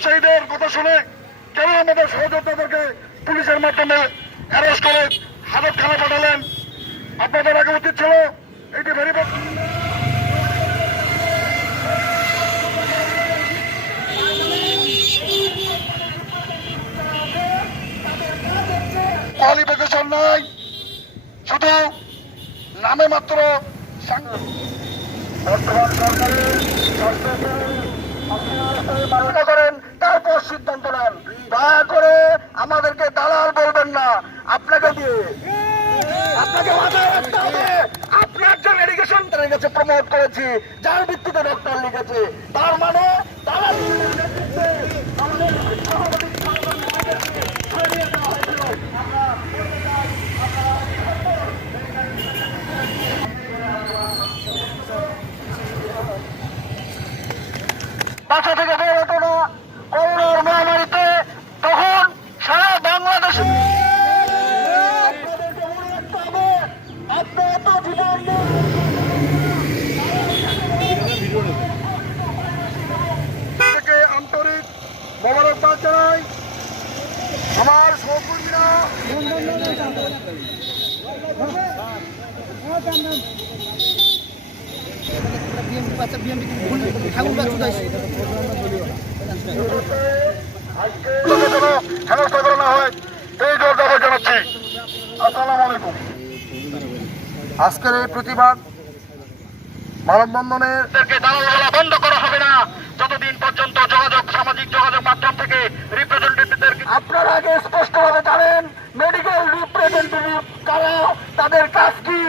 ব্যবসায়ীদের কথা শুনে কেন আমাদের সহযোদ্ধাদেরকে পুলিশের মাধ্যমে অ্যারেস্ট করে হাজতখানা পাঠালেন? আপনাদের আগে উচিত ছিল এটি ভেরিফাই। কোয়ালিফিকেশন নাই, শুধু নামে মাত্র। বর্তমান সরকারের মান্য করেন, তারপর সিদ্ধান্ত নেন। দয়া করে আমাদেরকে দালাল বলবেন না। আপনাকে দিয়ে আপনাকে মাথায় রাখতে হবে, আপনি একজন এডুকেশন তার কাছে প্রমোট করেছি, যার ভিত্তিতে ডক্টর লিখেছে, তার মানে দালাল বাসা থেকে বের হতো না করোনার মহামারীতে। তখন সারা বাংলাদেশে আপনার তো জীবন থেকে আন্তরিক মোবারকবাদ জানাই। আমার সহকর্মীরা হেনস্থা করা না হয় এই জোর দাবি জানাচ্ছি। আসসালামু আলাইকুম। আজকের এই প্রতিবাদ মানববন্ধনের দালাল বলা বন্ধ করা হবে না যতদিন পর্যন্ত সামাজিক যোগাযোগ মাধ্যম থেকে রিপ্রেজেন্টেটিভদের আপনারা আগে স্পষ্টভাবে জানেন মেডিকেল রিপ্রেজেন্টেটিভ কারা, তাদের কাজ কি।